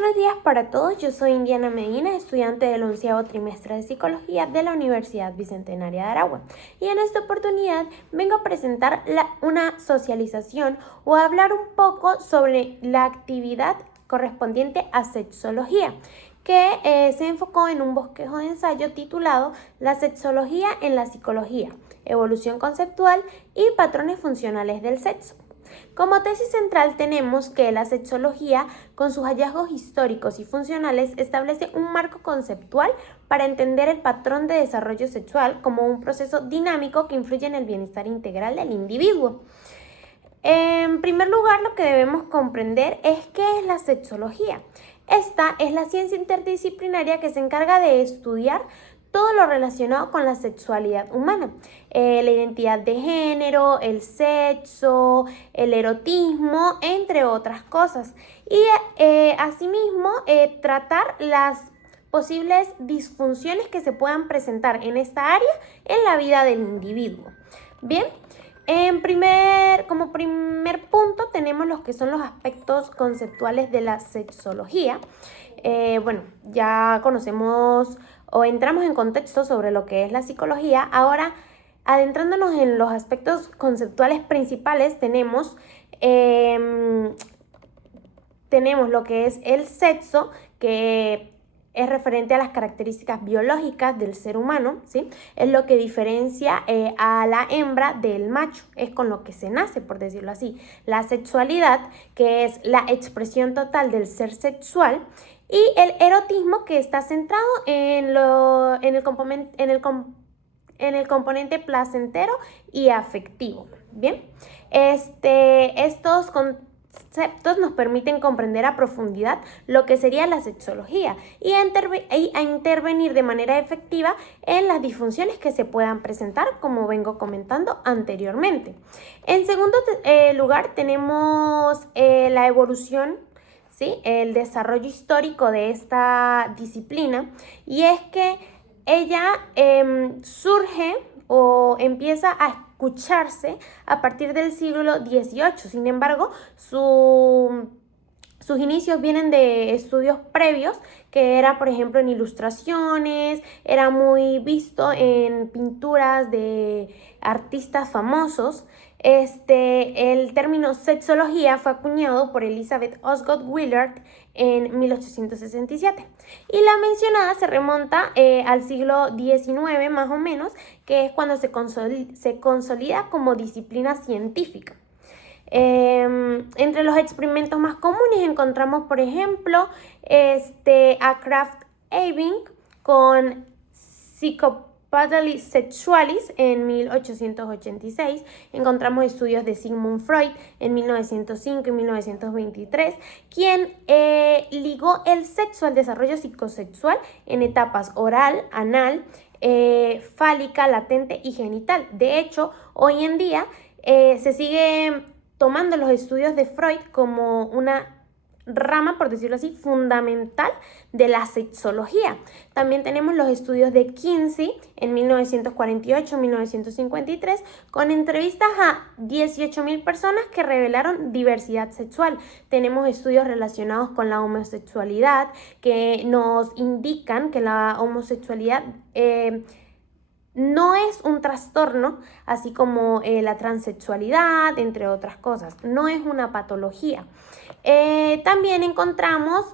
buenos días para todos. Yo soy Indiana Medina, estudiante del 11º trimestre de Psicología de la Universidad Bicentenaria de Aragua. Y en esta oportunidad vengo a presentar una socialización o a hablar un poco sobre la actividad correspondiente a sexología, que se enfocó en un bosquejo de ensayo titulado La sexología en la psicología, evolución conceptual y patrones funcionales del sexo. Como tesis central tenemos que la sexología, con sus hallazgos históricos y funcionales, establece un marco conceptual para entender el patrón de desarrollo sexual como un proceso dinámico que influye en el bienestar integral del individuo. En primer lugar, lo que debemos comprender es qué es la sexología. Esta es la ciencia interdisciplinaria que se encarga de estudiar todo lo relacionado con la sexualidad humana, la identidad de género, el sexo, el erotismo, entre otras cosas. Y asimismo, tratar las posibles disfunciones que se puedan presentar en esta área en la vida del individuo. Bien. Como primer punto tenemos los que son los aspectos conceptuales de la sexología. Ya conocemos o entramos en contexto sobre lo que es la psicología. Ahora, adentrándonos en los aspectos conceptuales principales, tenemos lo que es el sexo, que es referente a las características biológicas del ser humano, ¿sí? Es lo que diferencia a la hembra del macho, es con lo que se nace, por decirlo así. La sexualidad, que es la expresión total del ser sexual, y el erotismo, que está centrado en el componente placentero y afectivo. Bien, estos conceptos nos permiten comprender a profundidad lo que sería la sexología y a intervenir de manera efectiva en las disfunciones que se puedan presentar, como vengo comentando anteriormente. En segundo lugar, tenemos la evolución, ¿sí? El desarrollo histórico de esta disciplina, y es que ella surge o empieza a escucharse a partir del siglo XVIII. Sin embargo, sus inicios vienen de estudios previos, que era, por ejemplo, en ilustraciones, era muy visto en pinturas de artistas famosos. El término sexología fue acuñado por Elizabeth Osgood Willard en 1867. Y la mencionada se remonta al siglo XIX más o menos, que es cuando se consolida como disciplina científica. Entre los experimentos más comunes encontramos, por ejemplo, a Krafft Ebing con Psychopathology Sexualis en 1886. Encontramos estudios de Sigmund Freud en 1905 y 1923, quien ligó el sexo al desarrollo psicosexual en etapas oral, anal, fálica, latente y genital. De hecho, hoy en día se sigue tomando los estudios de Freud como una rama, por decirlo así, fundamental de la sexología. También tenemos los estudios de Kinsey en 1948-1953, con entrevistas a 18.000 personas que revelaron diversidad sexual. Tenemos estudios relacionados con la homosexualidad que nos indican que la homosexualidad no es un trastorno, así como la transexualidad, entre otras cosas. No es una patología. También encontramos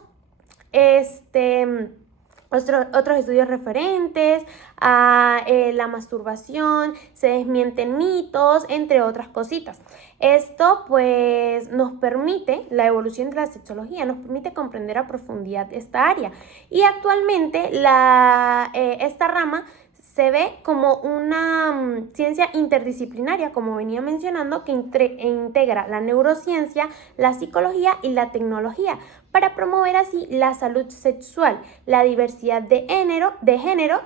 otros estudios referentes a la masturbación, se desmienten mitos, entre otras cositas. Esto pues nos permite, la evolución de la sexología nos permite comprender a profundidad esta área, y actualmente esta rama se ve como una ciencia interdisciplinaria, como venía mencionando, que integra la neurociencia, la psicología y la tecnología para promover así la salud sexual, la diversidad de género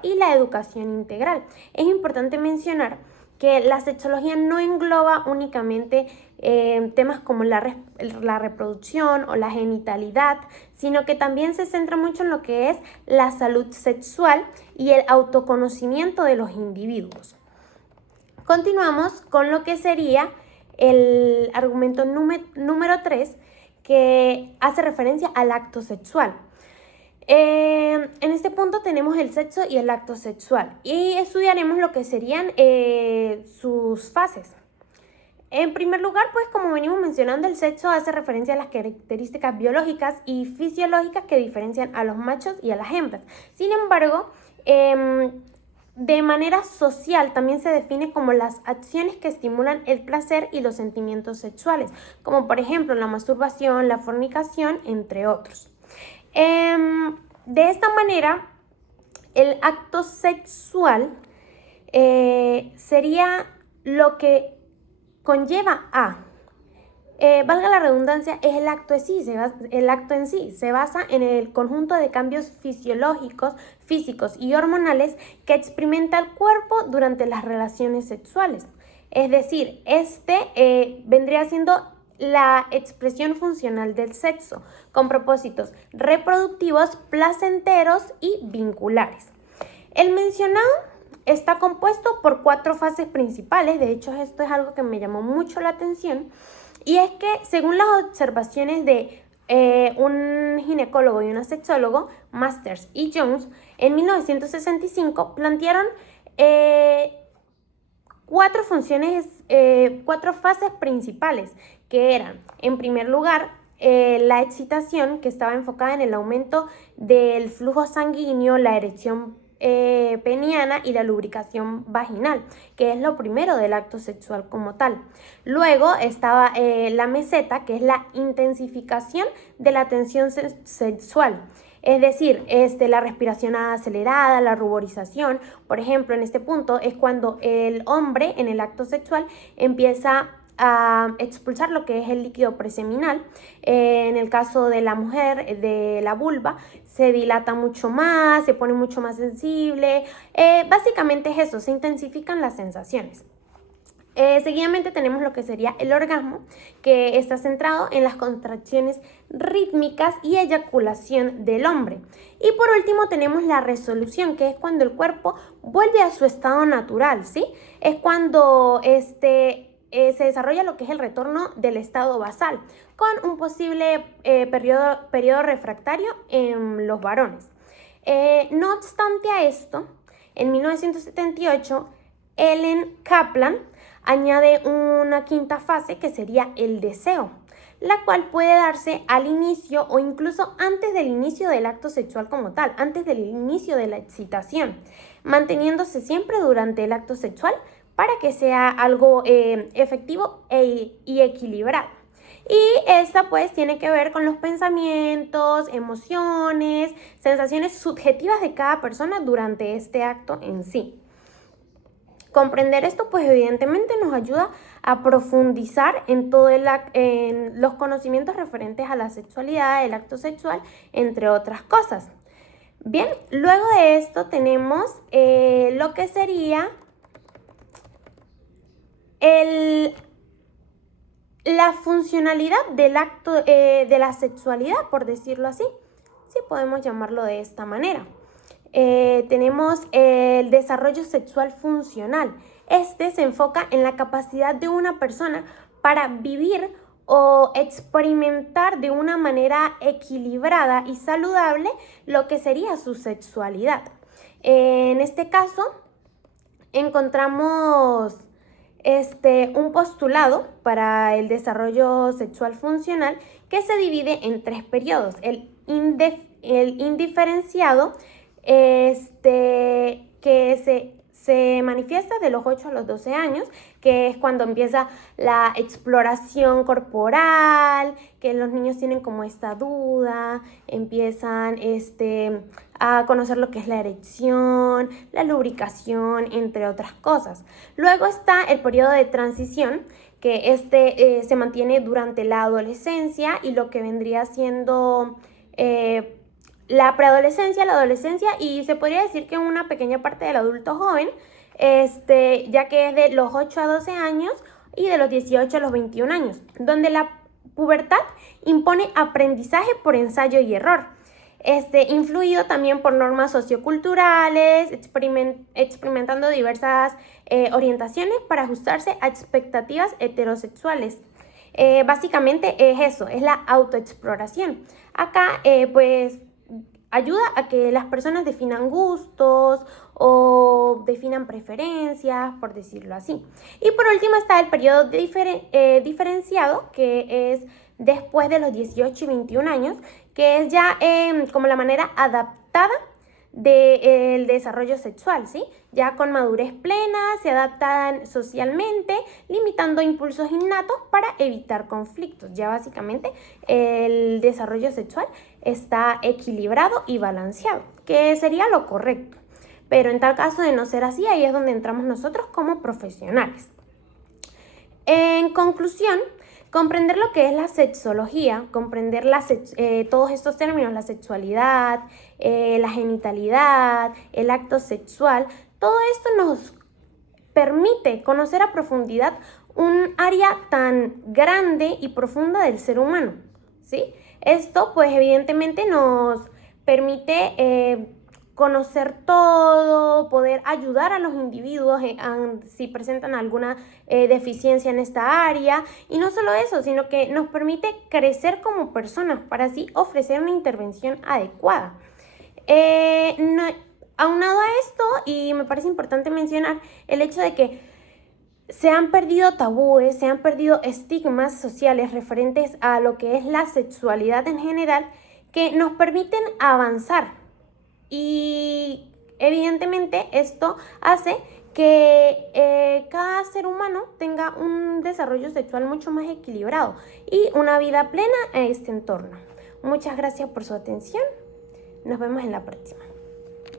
y la educación integral. Es importante mencionar que la sexología no engloba únicamente temas como la reproducción o la genitalidad, sino que también se centra mucho en lo que es la salud sexual y el autoconocimiento de los individuos. Continuamos con lo que sería el argumento número 3, que hace referencia al acto sexual. En este punto tenemos el sexo y el acto sexual y estudiaremos lo que serían sus fases. En primer lugar, pues como venimos mencionando, el sexo hace referencia a las características biológicas y fisiológicas que diferencian a los machos y a las hembras. Sin embargo, de manera social también se define como las acciones que estimulan el placer y los sentimientos sexuales, como por ejemplo la masturbación, la fornicación, entre otros. De esta manera, el acto sexual sería lo que conlleva a, valga la redundancia, es el acto en sí, se basa en el conjunto de cambios fisiológicos, físicos y hormonales que experimenta el cuerpo durante las relaciones sexuales. Es decir, vendría siendo la expresión funcional del sexo, con propósitos reproductivos, placenteros y vinculares. El mencionado está compuesto por 4 fases principales. De hecho, esto es algo que me llamó mucho la atención, y es que según las observaciones de un ginecólogo y un sexólogo, Masters y Jones, en 1965 plantearon 4 fases principales, que eran, en primer lugar, la excitación, que estaba enfocada en el aumento del flujo sanguíneo, la erección peniana y la lubricación vaginal, que es lo primero del acto sexual como tal. Luego estaba la meseta, que es la intensificación de la tensión sexual. Es decir, la respiración acelerada, la ruborización. Por ejemplo, en este punto es cuando el hombre en el acto sexual empieza a expulsar lo que es el líquido preseminal. En el caso de la mujer, de la vulva, se dilata mucho más, se pone mucho más sensible. Básicamente es eso, se intensifican las sensaciones. Seguidamente tenemos lo que sería el orgasmo, que está centrado en las contracciones rítmicas y eyaculación del hombre. Y por último tenemos la resolución, que es cuando el cuerpo vuelve a su estado natural, ¿sí? Es cuando se desarrolla lo que es el retorno del estado basal, con un posible periodo refractario en los varones. No obstante a esto, en 1978, Ellen Kaplan añade una 5ª fase, que sería el deseo, la cual puede darse al inicio o incluso antes del inicio del acto sexual como tal, antes del inicio de la excitación, manteniéndose siempre durante el acto sexual para que sea algo efectivo y equilibrado. Y esta pues tiene que ver con los pensamientos, emociones, sensaciones subjetivas de cada persona durante este acto en sí. Comprender esto pues evidentemente nos ayuda a profundizar en en los conocimientos referentes a la sexualidad, el acto sexual, entre otras cosas. Bien, luego de esto tenemos lo que sería la funcionalidad del acto de la sexualidad, por decirlo así, sí podemos llamarlo de esta manera. Tenemos el desarrollo sexual funcional. Este se enfoca en la capacidad de una persona para vivir o experimentar de una manera equilibrada y saludable lo que sería su sexualidad. En este caso, encontramos un postulado para el desarrollo sexual funcional que se divide en 3 periodos. El indiferenciado, que se manifiesta de los 8 a los 12 años, que es cuando empieza la exploración corporal, que los niños tienen como esta duda, empiezan a conocer lo que es la erección, la lubricación, entre otras cosas. Luego está el periodo de transición, que se mantiene durante la adolescencia y lo que vendría siendo la preadolescencia, la adolescencia y se podría decir que una pequeña parte del adulto joven, ya que es de los 8 a 12 años y de los 18 a los 21 años, donde la pubertad impone aprendizaje por ensayo y error, influido también por normas socioculturales, experimentando diversas orientaciones para ajustarse a expectativas heterosexuales. básicamente es eso, es la autoexploración. Acá, pues, ayuda a que las personas definan gustos o definan preferencias, por decirlo así. Y por último está el periodo diferenciado, que es después de los 18 y 21 años, que es ya como la manera adaptada del desarrollo sexual, ¿sí? Ya con madurez plena, se adaptan socialmente, limitando impulsos innatos para evitar conflictos. Ya básicamente el desarrollo sexual está equilibrado y balanceado, que sería lo correcto. Pero en tal caso de no ser así, ahí es donde entramos nosotros como profesionales. En conclusión, comprender lo que es la sexología, comprender todos estos términos, la sexualidad, la genitalidad, el acto sexual, todo esto nos permite conocer a profundidad un área tan grande y profunda del ser humano, ¿sí? Esto, pues, evidentemente nos permite conocer todo, poder ayudar a los individuos si presentan alguna deficiencia en esta área. Y no solo eso, sino que nos permite crecer como personas para así ofrecer una intervención adecuada. Aunado a esto, y me parece importante mencionar el hecho de que se han perdido tabúes, se han perdido estigmas sociales referentes a lo que es la sexualidad en general, que nos permiten avanzar. Y evidentemente esto hace que cada ser humano tenga un desarrollo sexual mucho más equilibrado y una vida plena en este entorno. Muchas gracias por su atención. Nos vemos en la próxima.